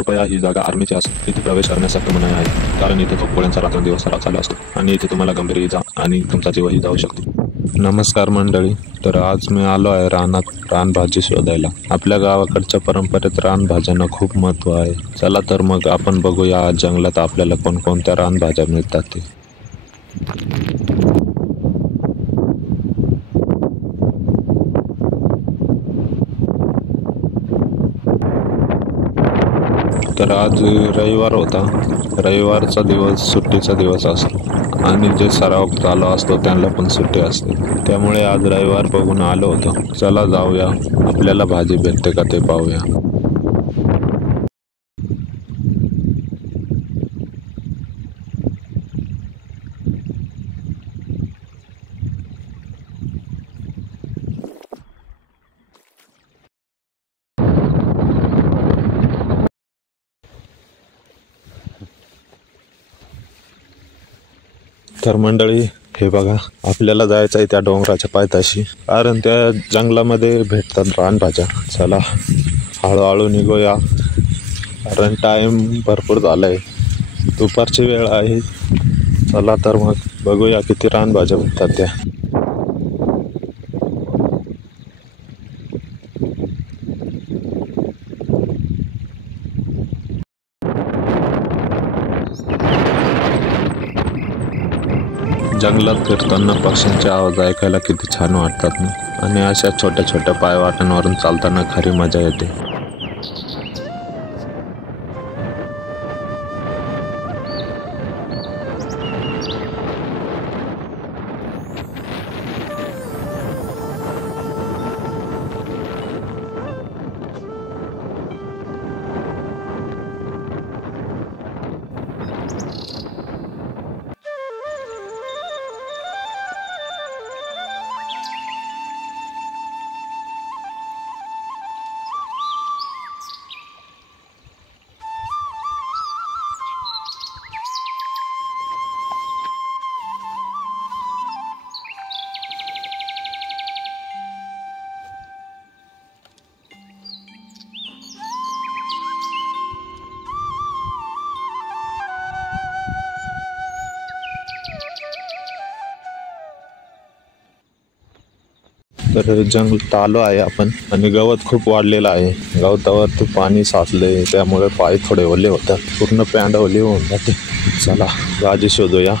कृपया ही जागा आर्मीची असून इथे प्रवेश करण्यासाठी मनाई आहे, कारण इथे गोळ्यांचा रात्रंदिवस सराव चालू असतो आणि इथे तुम्हाला गंभीर इजा आणि तुमचा जीवही जाऊ शकतो. नमस्कार मंडळी. तर आज मी आलो आहे रानात रानभाजी शोधायला. आपल्या गावाकडच्या परंपरेत रानभाज्यांना खूप महत्त्व आहे. चला तर मग आपण बघूया आज जंगलात आपल्याला कोणकोणत्या रानभाज्या मिळतात ते. तर आज रविवार होता. रविवारचा दिवस सुट्टीचा दिवस असतो आणि जे सराव चालू असतो त्यांना पण सुट्टी असते. त्यामुळे आज रविवार बघून आलो होतो. चला जाऊया, आपल्याला भाजी भेटते का ते पाहूया. तर मंडळी, हे बघा, आपल्याला जायचं आहे त्या डोंगराच्या पायथ्याशी, कारण त्या जंगलामध्ये भेटतात रानभाज्या. चला हळूहळू निघूया, कारण टाईम भरपूर झाला आहे, दुपारची वेळ आहे. चला तर मग बघूया किती रानभाज्या भेटतात त्या. जंगलात फिरताना पक्ष्यांचे आवाज ऐकायला किती छान वाटतात ना, आणि अशा छोट्या छोट्या पायवाटांवरून चालताना खरी मजा येते. तर जंगलात आलो आहे आपण, आणि गवत खूप वाढलेलं आहे. गवतावरती पाणी साचले, त्यामुळे पाय थोडे ओले होतात, पूर्ण पॅन्ट ओली होऊन जाते. चला भाजी शोधूया.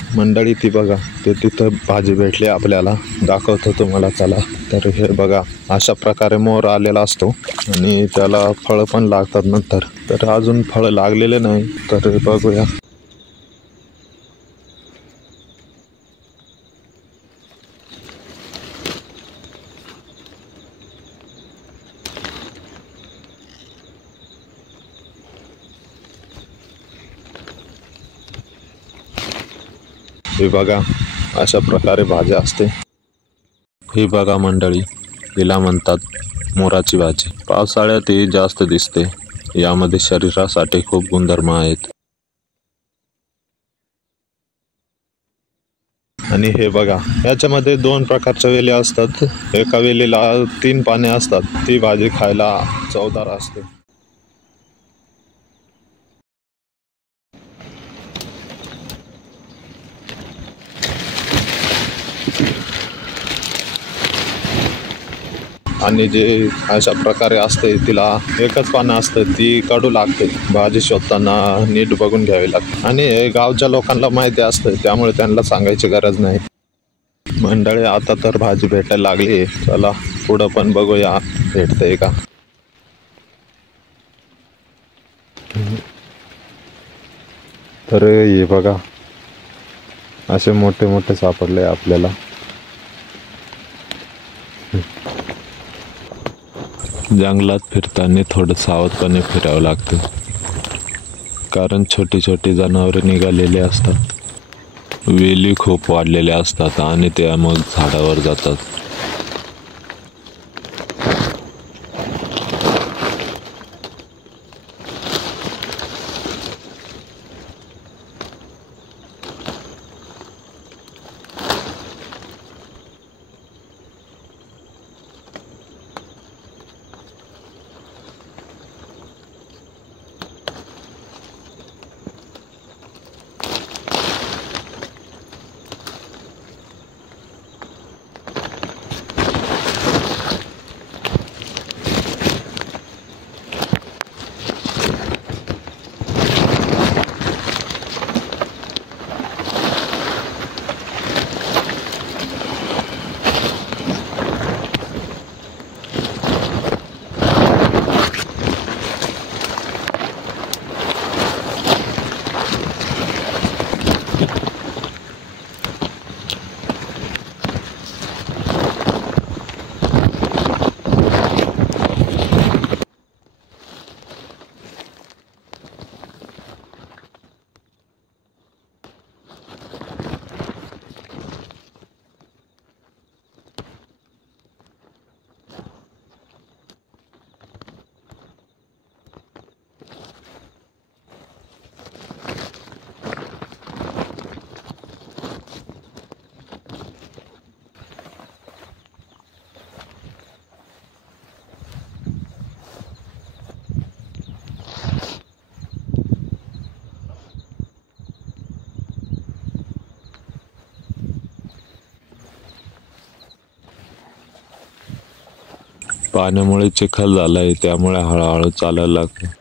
मंडळी, ती बघा, ते तिथं भाजी भेटली आपल्याला, दाखवतो तुम्हाला. चला तर हे बघा, अशा प्रकारे मोर आलेला असतो आणि त्याला फळं पण लागतात नंतर. तर अजून फळं लागलेले नाही, तर बघूया. हे बघा, अशा प्रकारे भाजी असते. ही बघा मंडळी, हिला म्हणतात मोराची भाजी. पावसाळ्यात ही जास्त दिसते. यामध्ये शरीरासाठी खूप गुणधर्म आहेत. आणि हे बघा, याच्यामध्ये 2 प्रकारच्या वेली असतात. एका वेलीला 3 पाने असतात. ती भाजी खायला चवदार असते. आणि जे अशा प्रकारे असते, तिला एकच पानं असतं, ती कडू लागते. भाजी शोधताना नीट बघून घ्यावी लागते, आणि हे गावच्या लोकांना माहिती असतं, त्यामुळे त्यांना सांगायची गरज नाही. मंडळी, आता तर भाजी भेटायला लागली. चला पुढं पण बघूया भेटतंय का. तर हे बघा, असे मोठे मोठे सापडले आपल्याला. जंगलात फिरताना थोडं सावधपणे फिरावं लागतं, कारण छोटी छोटी जनावरे निघालेली असतात. वेली खूप वाढलेल्या असतात आणि त्या मग झाडावर जातात. पाण्यामुळे चिखल झालाय, त्यामुळे हळूहळू चालायला लागते.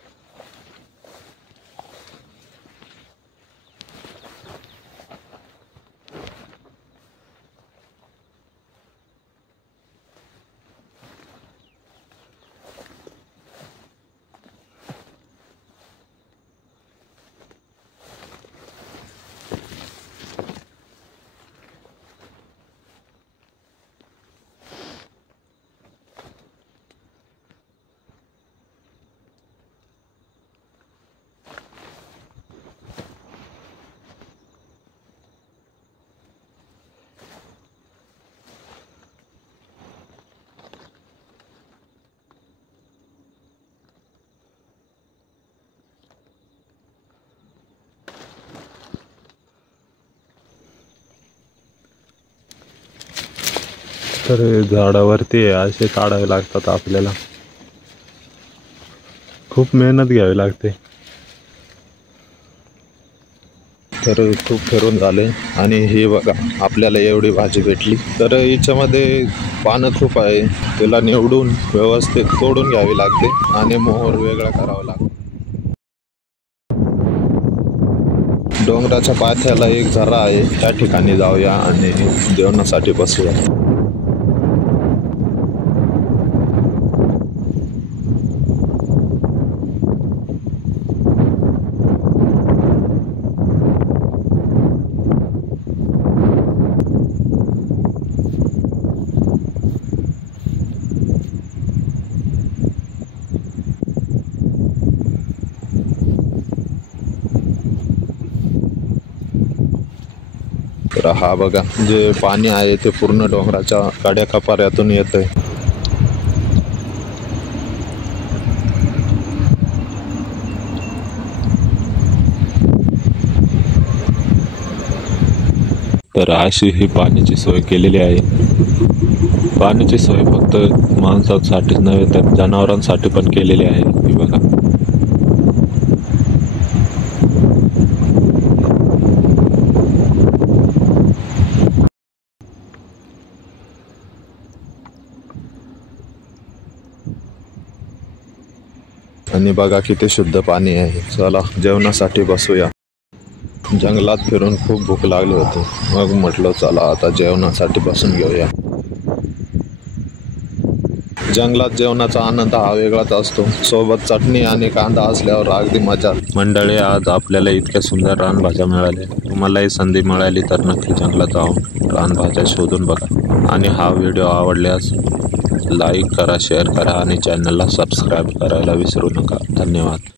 तर झाडावरती असे काढावे लागतात, आपल्याला खूप मेहनत घ्यावी लागते. तर खूप फिरून झाले आणि हे बघा, आपल्याला एवढी भाजी भेटली. तर याच्यामध्ये पानं खूप आहे, त्याला निवडून व्यवस्थित तोडून घ्यावी लागते आणि मोहर वेगळा करावा लागतो. डोंगराच्या पायथ्याला एक झरा आहे, त्या ठिकाणी जाऊया आणि जेवणासाठी बसूया. तर हा बघा, जे पाणी आहे ते पूर्ण डोंगराच्या कड्या कपाऱ्यातून येतंय. तर अशी ही पाण्याची सोय केलेली आहे. पाण्याची सोय फक्त माणसांसाठीच नव्हे तर जनावरांसाठी पण केलेली आहे. ही बघा, आणि बघा किती शुद्ध पाणी आहे. चला जेवणासाठी बसूया. जंगलात फिरून खूप भूक लागली होती, मग म्हटलं चला आता जेवणासाठी बसून घेऊया. जंगलात जेवणाचा आनंद हा वेगळाच असतो. सोबत चटणी आणि कांदा असल्यावर अगदी मजा. मंडळी, आज आपल्याला इतक्या सुंदर रानभाज्या मिळाल्या. तुम्हालाही संधी मिळाली तर नक्की जंगलात जाऊन रानभाज्या शोधून बघा. आणि हा व्हिडिओ आवडल्यास लाईक करा, शेअर करा आणि चॅनलला सबस्क्राईब करायला विसरू नका. धन्यवाद.